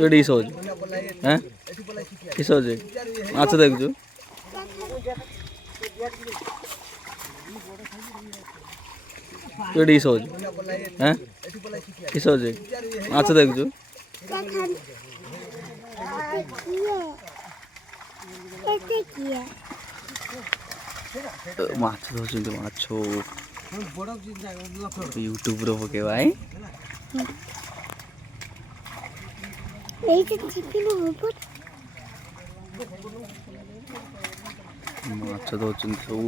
ଏଠି କିସ ହଉଛି କିସ ହଉଛି ମାଛ ଦେଖୁଛୁ ଏଠି କିସ ହଉଛି କିସ ହଉଛି ମାଛ ଦେଖୁଛୁ ମାଛ ଧରୁଛନ୍ତି ମାଛ ୟୁଟ୍ୟୁବରେ ପକେଇବା ମାଛ ଧରୁଛନ୍ତି ସବୁ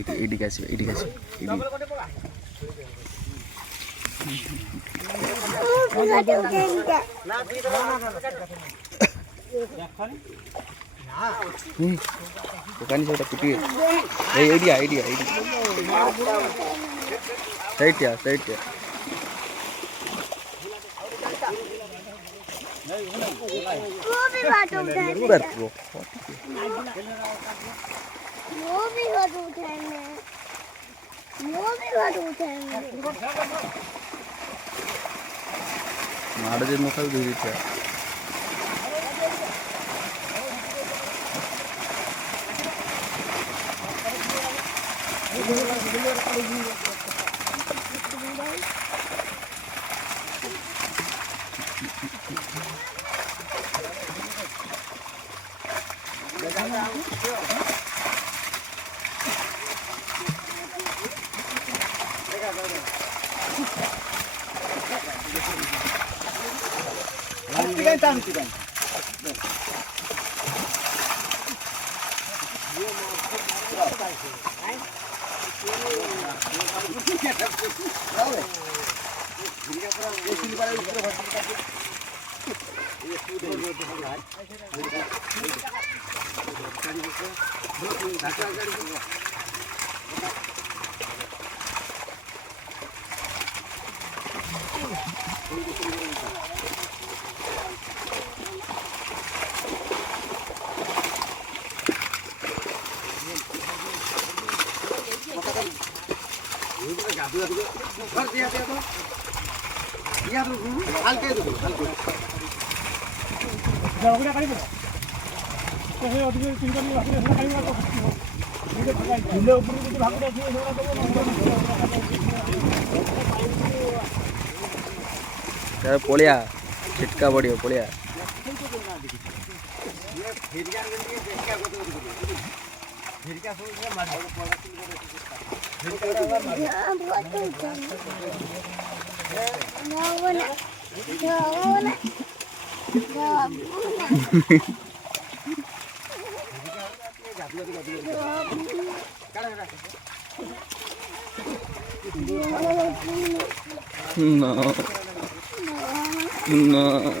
ଏଇଠିକି ଆସିବେ ଏଇଠିକି ଆସିବେ ଦୋକାନୀ ସେଇଟା ପିଟିବେ ଏଇଠିଆ ଏଇଠିଆ ଏଇଠି ସେଇଠିଆ ସେଇଠିଆ ମାଡ଼ ଯେ ମୁଖା ବି ଧୋଇ ଦେଇଥିବା ପଳିଆ ଛିଟକା ପଡ଼ିବ ପଳିଆ No. No.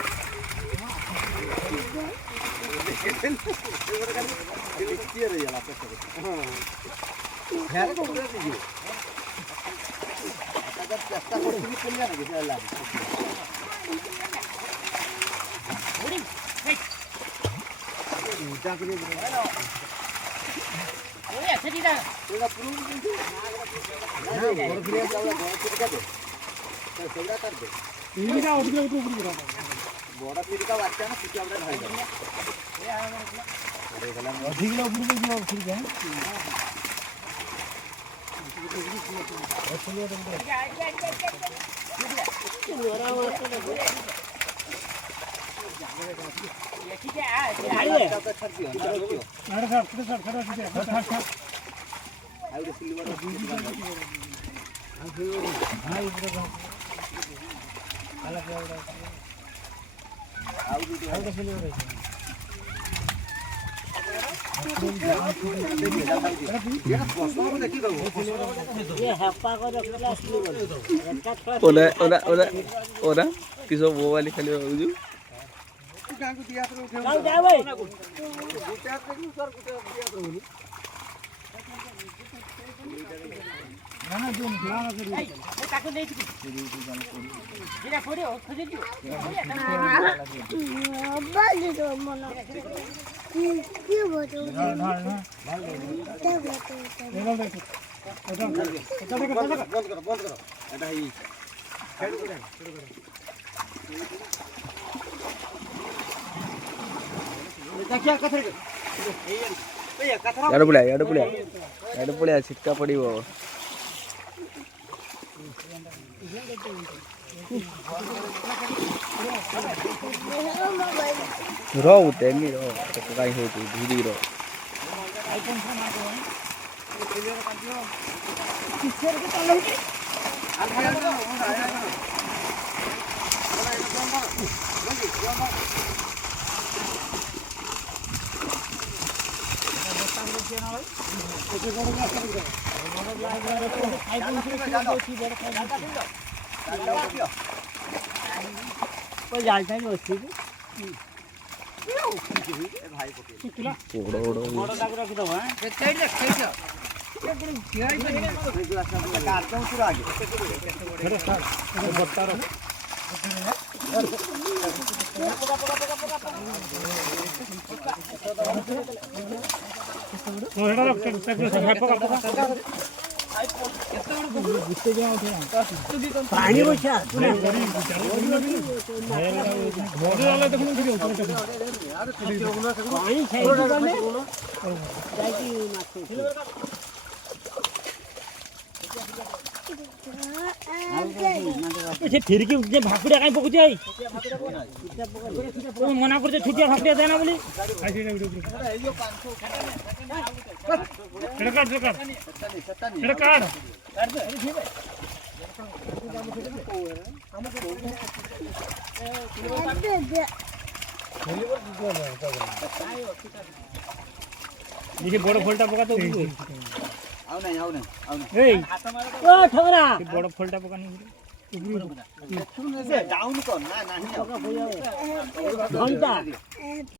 ओरा किसो वो वाली खाली बुझु याडू पड़े छिटका पड़ो रो तेमी रो कहीं हो धीरे रो पानी बचा फिर की भाकुड़ा कहीं पकुच मना कर छुटिया भाकुड़ा देना बोली बड़ फलटा पका तो बड़ फलटा पका नहीं